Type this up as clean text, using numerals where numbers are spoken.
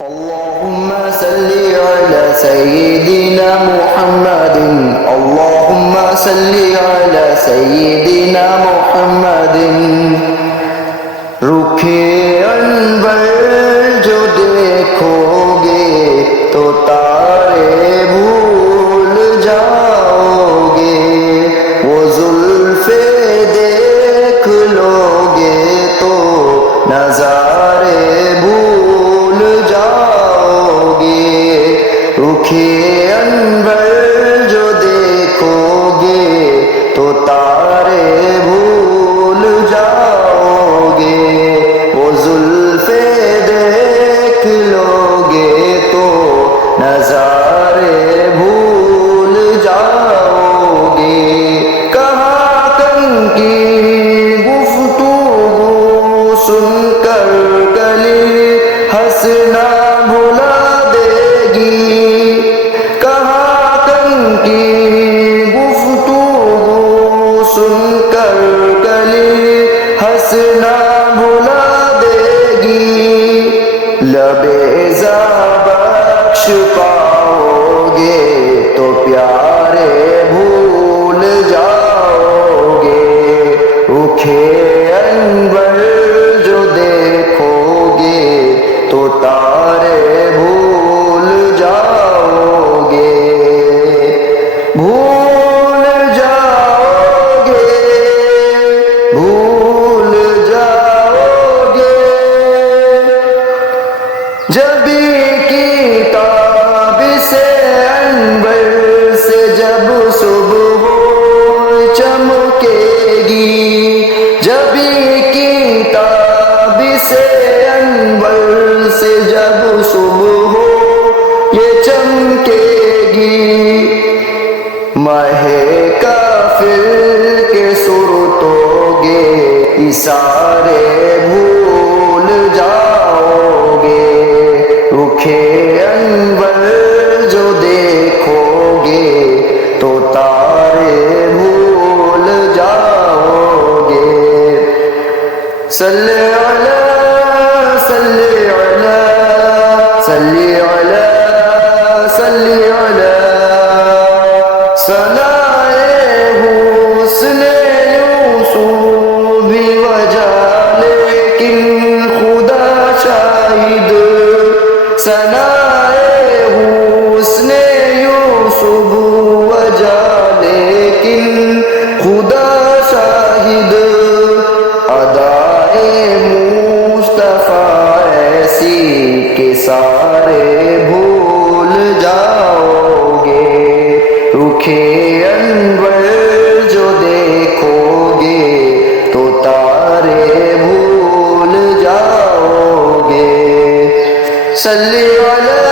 اللهم صل على سيدنا محمد اللهم صل على سيدنا محمد روکھے انور جو دیکھو گے تو تارے بھول جاؤ گے وہ زلفیں دیکھ لو گے تو نظارے بھول جاؤ گے روکھے انور جو دیکھو گے تو تارے بھول جاؤ گے وہ زلفیں دیکھ لو گے تو نظارے بھول جاؤ گے کہاں کن کی گفتگو سن کر کلی ہنسنا بھلا دے گی کہاں کن کی گفتگو سن کر کلی ہنسنا بھلا دے گی لبے بخش پاؤ گے تو پیارے بھول جاؤ گے روکھے انور جو دیکھو گے تو تارے بھول جاؤ گے بھول جاؤ گے بھول جاؤ گے جبھی کتاب سے انور سے جب صبح چمکے گی جبھی کتاب سے انور سے جب صبح یہ چمکے گی ماہ کافر کے صورتوں گے اشارے بھول جاؤ گے روکھے انور جو دیکھو گے تو تارے بھول جاؤ گے صلی علی صلی علی صلی علی صلی علی ثنائے حسن یوسف بھی وجہ لیکن خدا شاہد ثنائے حسن یوسف وجہ لیکن خدا شاہد ادائے مصطفیٰ ایسی کہ سارے بھول جاؤ گے روکھے انور جو دیکھو گے تو تارے بھول جاؤ گے صلی علی